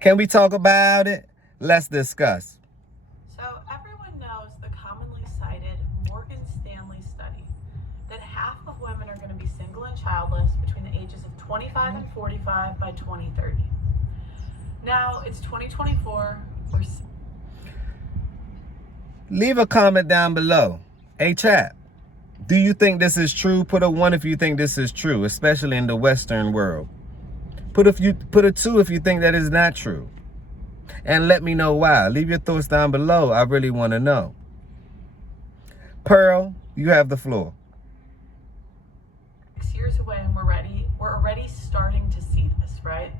Can we talk about it? Let's discuss. So everyone knows the commonly cited Morgan Stanley study that half of women are going to be single and childless between the ages of 25 and 45 by 2030. Now it's 2024. Leave a comment down below. Hey, chat. Do you think this is true? Put a 1 if you think this is true, especially in the Western world. Put a 2 if you think that is not true. And let me know why. Leave your thoughts down below. I really want to know. Pearl, you have the floor. 6 years away and we're already starting to see this, right?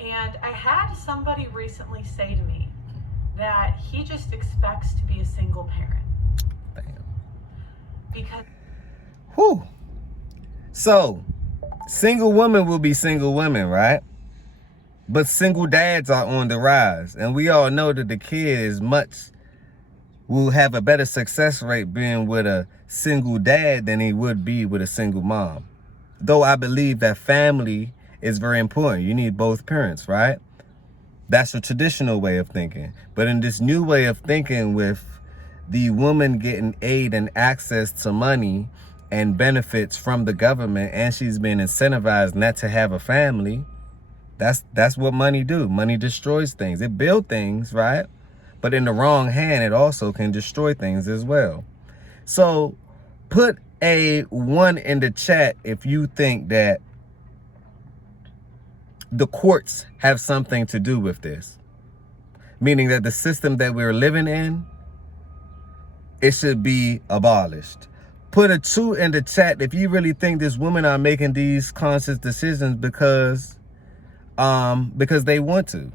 And I had somebody recently say to me that he just expects to be a single parent. Damn. Because Whew. So, single women will be single women, right? But single dads are on the rise. And we all know that the kid will have a better success rate being with a single dad than he would be with a single mom. Though I believe that family is very important. You need both parents, right? That's a traditional way of thinking. But in this new way of thinking, with the woman getting aid and access to money and benefits from the government, and she's been incentivized not to have a family, that's what money do. Money destroys things. It builds things, right? But in the wrong hand, it also can destroy things as well. So put a 1 in the chat if you think that the courts have something to do with this. Meaning that the system that we're living in, it should be abolished. Put a 2 in the chat if you really think these women are making these conscious decisions because they want to.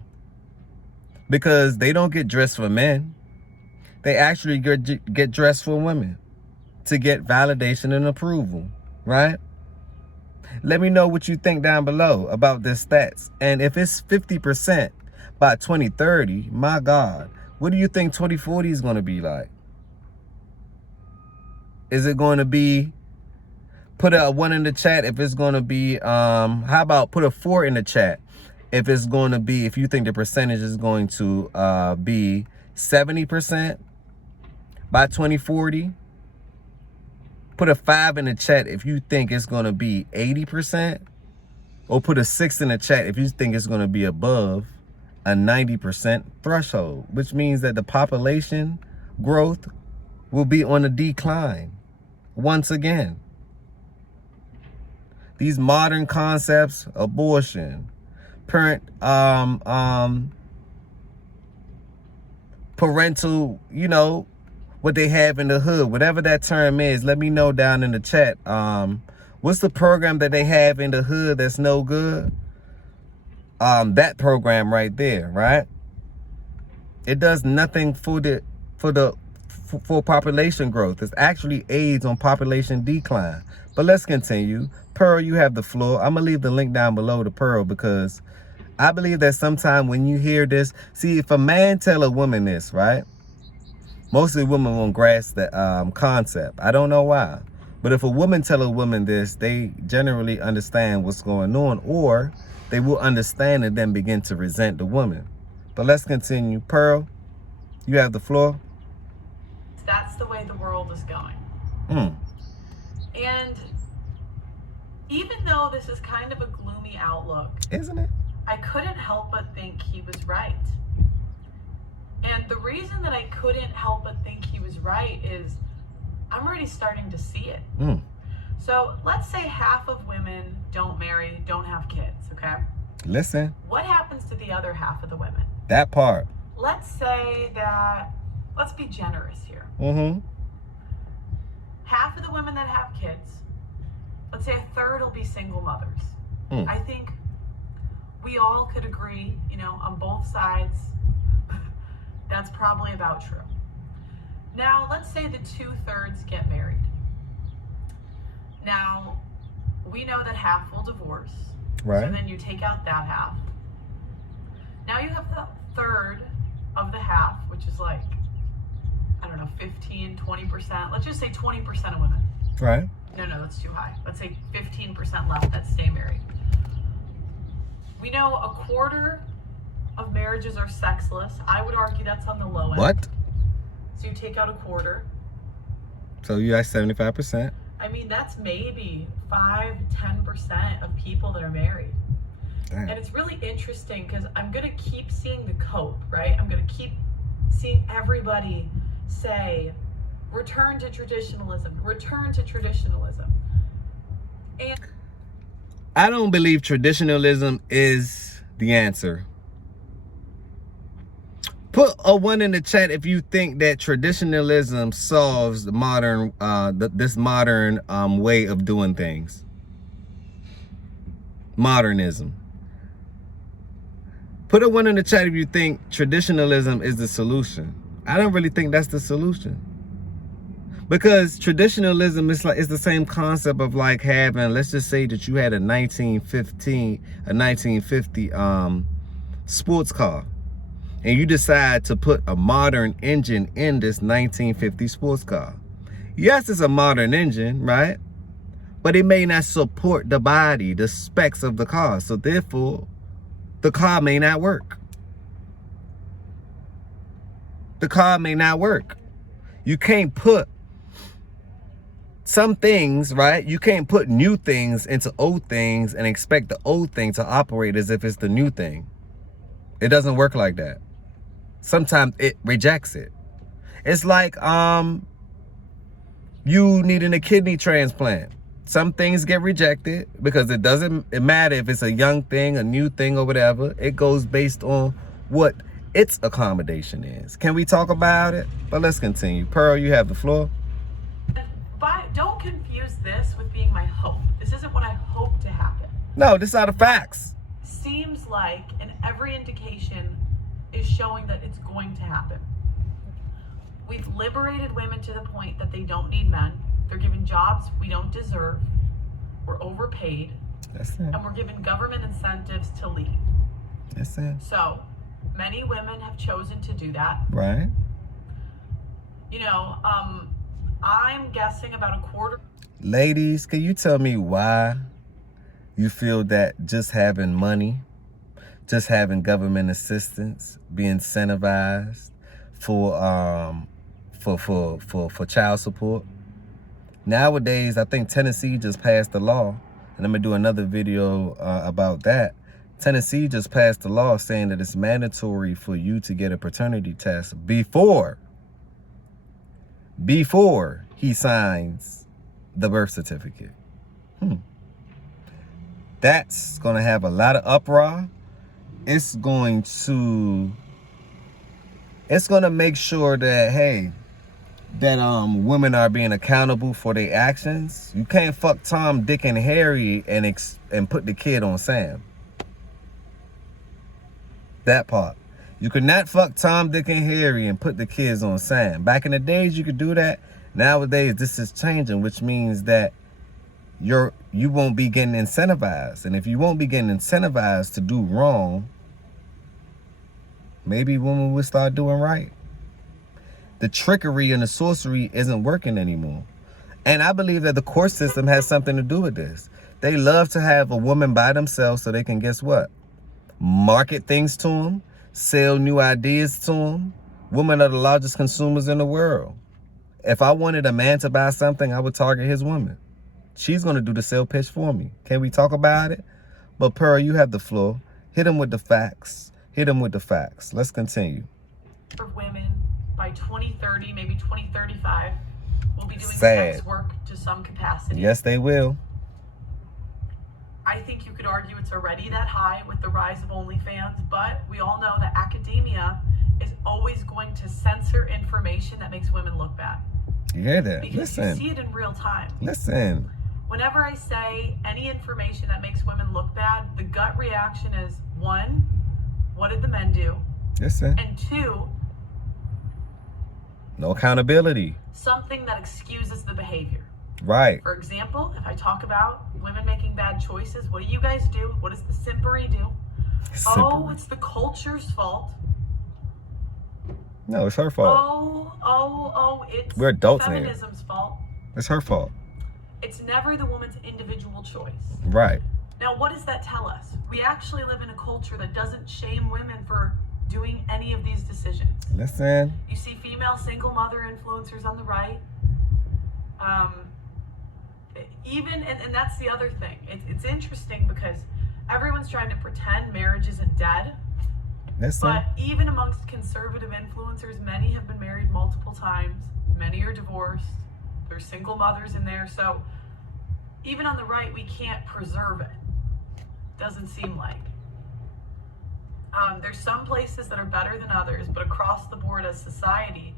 Because they don't get dressed for men. They actually get dressed for women to get validation and approval, right? Let me know what you think down below about this stats. And if it's 50% by 2030, my God, what do you think 2040 is going to be like? Is it going to be, put a 1 in the chat if it's going to be, how about put a 4 in the chat if it's going to be, if you think the percentage is going to be 70% by 2040. Put a 5 in the chat if you think it's going to be 80%. Or put a 6 in the chat if you think it's going to be above a 90% threshold, which means that the population growth will be on a decline once again. These modern concepts, abortion, parental, you know, what they have in the hood, whatever that term is, let me know down in the chat. What's the program that they have in the hood that's no good? That program right there, right? It does nothing for population growth. It actually aids on population decline. But let's continue. Pearl, you have the floor. I'm gonna leave the link down below to Pearl because I believe that sometime when you hear this, see, if a man tell a woman this, right? Mostly women won't grasp the concept. I don't know why. But if a woman tell a woman this, they generally understand what's going on, or they will understand and then begin to resent the woman. But let's continue. Pearl, you have the floor. that's the way the world is going. And even though this is kind of a gloomy outlook, isn't it? I couldn't help but think he was right. And the reason that I couldn't help but think he was right is I'm already starting to see it. So let's say half of women don't marry, don't have kids, okay? Listen. What happens to the other half of the women? That part. Let's say that, let's be generous here. Half of the women that have kids, let's say a third will be single mothers. I think we all could agree, you know, on both sides, that's probably about true. Now, let's say the 2/3 get married. Now, we know that half will divorce. Right. So then you take out that half. Now you have the third of the half, which is like, I don't know, 15, 20%. Let's just say 20% of women. Right. No, that's too high. Let's say 15% left that stay married. We know a quarter of marriages are sexless. I would argue that's on the low end. What? So you take out a quarter. So you at 75%. I mean, that's maybe 5-10% of people that are married. Damn. And it's really interesting because I'm going to keep seeing the cope, right? I'm going to keep seeing everybody say, return to traditionalism, return to traditionalism. And I don't believe traditionalism is the answer. Put a 1 in the chat if you think that traditionalism solves the modern, this modern way of doing things. Modernism. Put a 1 in the chat if you think traditionalism is the solution. I don't really think that's the solution. Because traditionalism is like, it's the same concept of like having, let's just say that you had a 1950 sports car. And you decide to put a modern engine in this 1950 sports car. Yes, it's a modern engine, right? But it may not support the body, the specs of the car. So therefore, the car may not work. The car may not work. You can't put some things, right? You can't put new things into old things and expect the old thing to operate as if it's the new thing. It doesn't work like that. Sometimes it rejects it. It's like you needing a kidney transplant. Some things get rejected because it doesn't matter if it's a young thing, a new thing, or whatever. It goes based on what its accommodation is. Can we talk about it? But let's continue. Pearl, you have the floor. But don't confuse this with being my hope. This isn't what I hope to happen. No, these are the facts. Seems like, and every indication is showing that it's going to happen. We've liberated women to the point that they don't need men. They're given jobs we don't deserve. We're overpaid. That's it. And we're given government incentives to leave. That's it. So many women have chosen to do that. Right. You know, I'm guessing about a quarter. Ladies, can you tell me why you feel that just having money, just having government assistance, be incentivized for child support? Nowadays, I think Tennessee just passed the law, and I'm gonna do another video about that. Tennessee just passed the law saying that it's mandatory for you to get a paternity test before he signs the birth certificate. That's gonna have a lot of uproar. It's gonna make sure that, hey, that women are being accountable for their actions. You can't fuck Tom, Dick, and Harry and put the kid on Sam. That part. You could not fuck Tom, Dick, and Harry and put the kids on Sam. Back in the days, you could do that. Nowadays, this is changing, which means that you won't be getting incentivized. And if you won't be getting incentivized to do wrong, maybe women will start doing right. The trickery and the sorcery isn't working anymore. And I believe that the court system has something to do with this. They love to have a woman by themselves so they can, guess what? Market things to them, sell new ideas to them. Women are the largest consumers in the world. If I wanted a man to buy something, I would target his woman. She's going to do the sale pitch for me. Can we talk about it? But Pearl, you have the floor. Hit him with the facts. Hit him with the facts. Let's continue. For women by 2030, maybe 2035, will be doing Sad. sex work to some capacity. Yes, they will. I think you could argue it's already that high with the rise of OnlyFans, but we all know that academia is always going to censor information that makes women look bad. You hear that? Because Listen. you see it in real time. Listen. Whenever I say any information that makes women look bad, the gut reaction is, 1, what did the men do? Listen. And 2, no accountability. Something that excuses the behavior. Right. For example, if I talk about women making bad choices, what do you guys do? What does the simpery do? Simpery. Oh, it's the culture's fault. No, it's her fault. It's We're adults here. feminism's fault. It's her fault. It's never the woman's individual choice. Right. Now, what does that tell us? We actually live in a culture that doesn't shame women for doing any of these decisions. Listen. You see female single mother influencers on the right. And that's the other thing. It's interesting because everyone's trying to pretend marriage isn't dead. Listen. But even amongst conservative influencers, many have been married multiple times. Many are divorced. There's single mothers in there. So even on the right, we can't preserve it. Doesn't seem like. There's some places that are better than others, but across the board as society,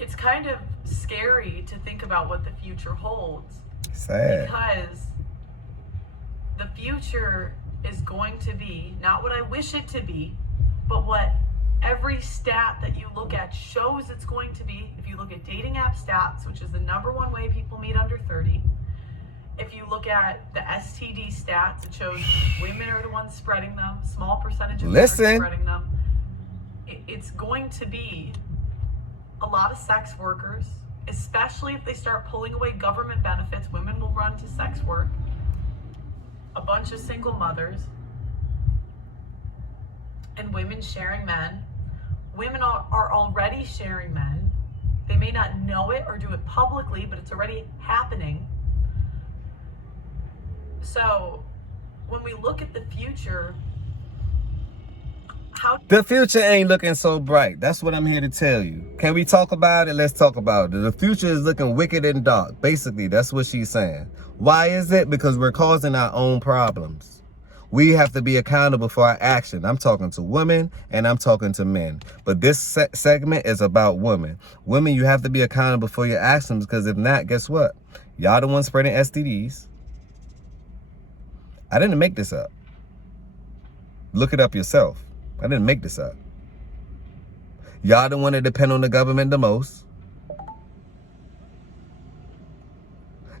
it's kind of scary to think about what the future holds. Sad. Because the future is going to be not what I wish it to be, but what every stat that you look at shows it's going to be. If you look at dating app stats, which is the #1 way people meet under 30, if you look at the STD stats, it shows women are the ones spreading them, small percentage of men are spreading them. It's going to be a lot of sex workers, especially if they start pulling away government benefits. Women will run to sex work. A bunch of single mothers. And women sharing men. Women are already sharing men. They may not know it or do it publicly, but it's already happening. So when we look at the future, the future ain't looking so bright. That's what I'm here to tell you. Can we talk about it? Let's talk about it. The future is looking wicked and dark. Basically, that's what she's saying. Why is it? Because we're causing our own problems. We have to be accountable for our action. I'm talking to women and I'm talking to men. But this segment is about women. Women, you have to be accountable for your actions, because if not, guess what? Y'all the ones spreading STDs. I didn't make this up. Look it up yourself. I didn't make this up. Y'all the one that depend on the government the most.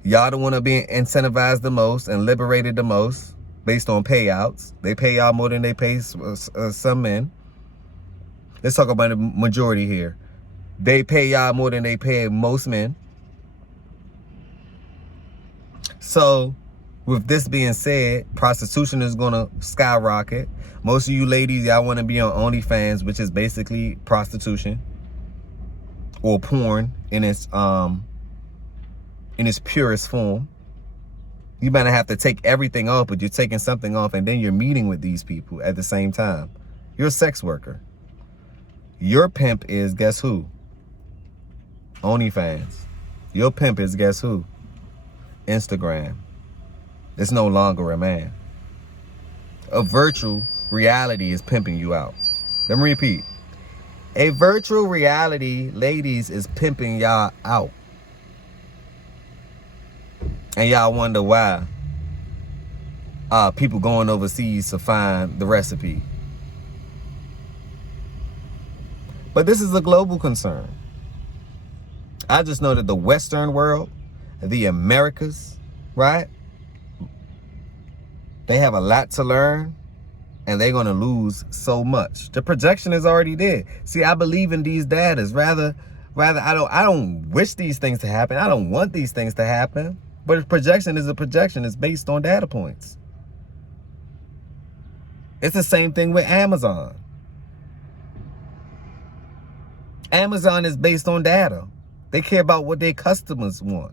Y'all the one that being incentivized the most and liberated the most based on payouts. They pay y'all more than they pay some men. Let's talk about the majority here. They pay y'all more than they pay most men. So, with this being said, prostitution is going to skyrocket. Most of you ladies, y'all want to be on OnlyFans, which is basically prostitution or porn in its purest form. You might have to take everything off, but you're taking something off, and then you're meeting with these people at the same time. You're a sex worker. Your pimp is, guess who? OnlyFans. Your pimp is, guess who? Instagram. It's no longer a man. A virtual reality is pimping you out. Let me repeat. A virtual reality, ladies, is pimping y'all out. And y'all wonder why people going overseas to find the recipe. But this is a global concern. I just know that the Western world, the Americas, right? They have a lot to learn, and they're going to lose so much. The projection is already there. See, I believe in these datas. Rather, I don't wish these things to happen. I don't want these things to happen. But a projection is a projection. It's based on data points. It's the same thing with Amazon. Amazon is based on data. They care about what their customers want.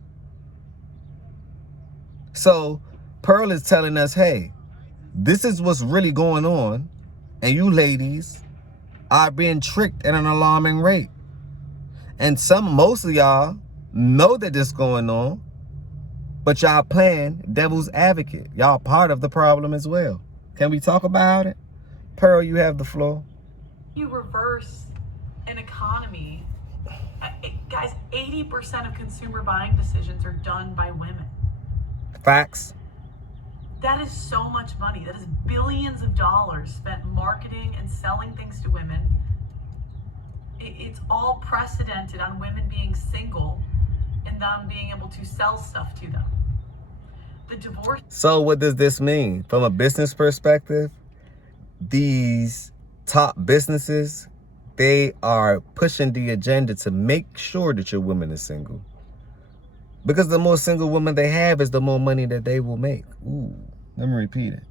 So Pearl is telling us, hey, this is what's really going on, and you ladies are being tricked at an alarming rate. And most of y'all know that this is going on, but y'all playing devil's advocate. Y'all part of the problem as well. Can we talk about it? Pearl, you have the floor. You reverse an economy. Guys, 80% of consumer buying decisions are done by women. Facts. That is so much money. That is billions of dollars spent marketing and selling things to women. It's all precedented on women being single and them being able to sell stuff to them. The divorce. So what does this mean? From a business perspective, these top businesses, they are pushing the agenda to make sure that your woman is single. Because the more single women they have is the more money that they will make. Ooh. Let me repeat it.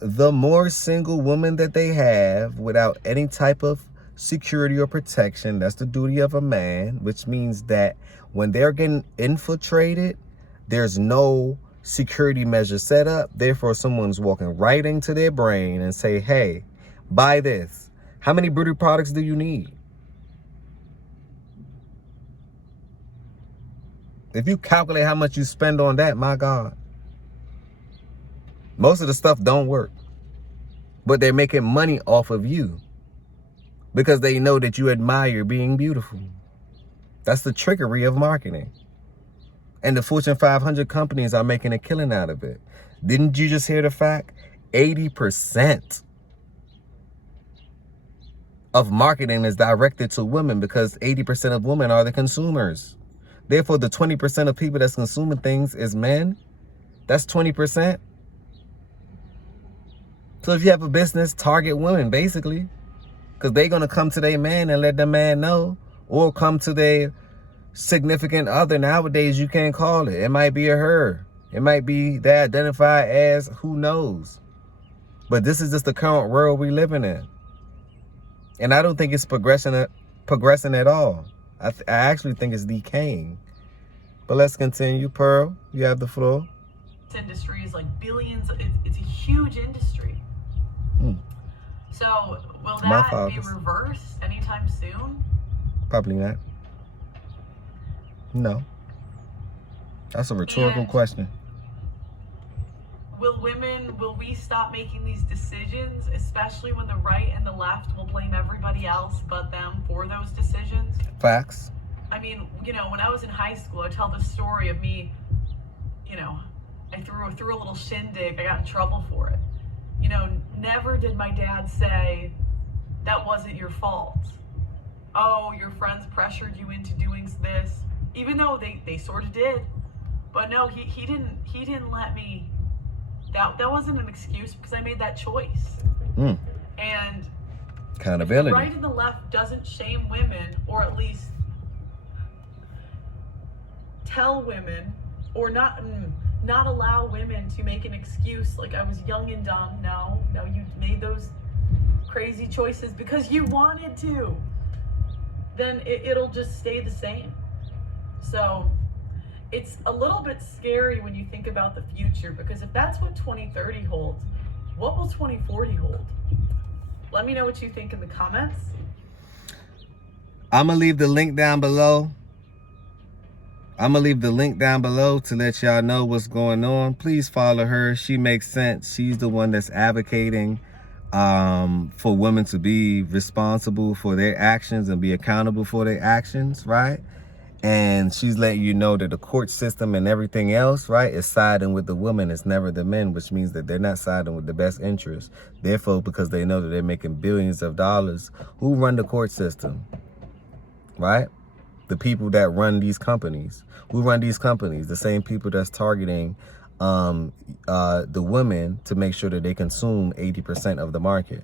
The more single women that they have without any type of security or protection, that's the duty of a man, which means that when they're getting infiltrated, there's no security measure set up. Therefore, someone's walking right into their brain and say, hey, buy this. How many beauty products do you need? If you calculate how much you spend on that, my God, most of the stuff don't work, but they're making money off of you because they know that you admire being beautiful. That's the trickery of marketing. And the Fortune 500 companies are making a killing out of it. Didn't you just hear the fact? 80% of marketing is directed to women because 80% of women are the consumers. Therefore, the 20% of people that's consuming things is men. That's 20%. So if you have a business, target women, basically. Because they're going to come to their man and let the man know. Or come to their significant other. Nowadays, you can't call it. It might be a her. It might be they identify as who knows. But this is just the current world we're living in. And I don't think it's progressing at all. I actually think it's decaying. But let's continue. Pearl, you have the floor. This industry is like billions. It's a huge industry. So will that be reversed anytime soon? Probably not. No. That's a rhetorical question. Will we stop making these decisions, especially when the right and the left will blame everybody else but them for those decisions? Facts. I mean, you know, when I was in high school, I tell the story of me, you know, I threw a little shindig. I got in trouble for it. You know, never did my dad say, that wasn't your fault. Oh, your friends pressured you into doing this. Even though they sort of did. But no, he didn't let me. That wasn't an excuse because I made that choice. And accountability. The right and the left doesn't shame women, or at least tell women, or not allow women to make an excuse like I was young and dumb. No, you made those crazy choices because you wanted to. Then it'll just stay the same. So it's a little bit scary when you think about the future, because if that's what 2030 holds, what will 2040 hold? Let me know what you think in the comments. I'm going to leave the link down below. To let y'all know what's going on. Please follow her. She makes sense. She's the one that's advocating for women to be responsible for their actions and be accountable for their actions, right? And she's letting you know that the court system and everything else, right, is siding with the woman. It's never the men, which means that they're not siding with the best interest. Therefore, because they know that they're making billions of dollars, who run the court system, right? The people that run these companies. Who run these companies? The same people that's targeting the women to make sure that they consume 80% of the market.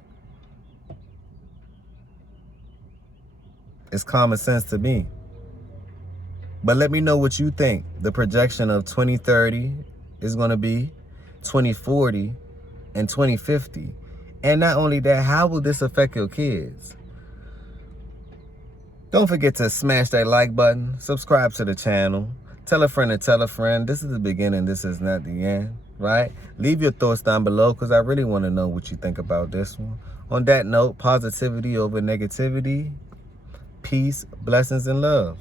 It's common sense to me. But let me know what you think the projection of 2030 is going to be, 2040, and 2050. And not only that, how will this affect your kids? Don't forget to smash that like button, subscribe to the channel, tell a friend to tell a friend. This is the beginning, this is not the end, right? Leave your thoughts down below because I really want to know what you think about this one. On that note, positivity over negativity, peace, blessings, and love.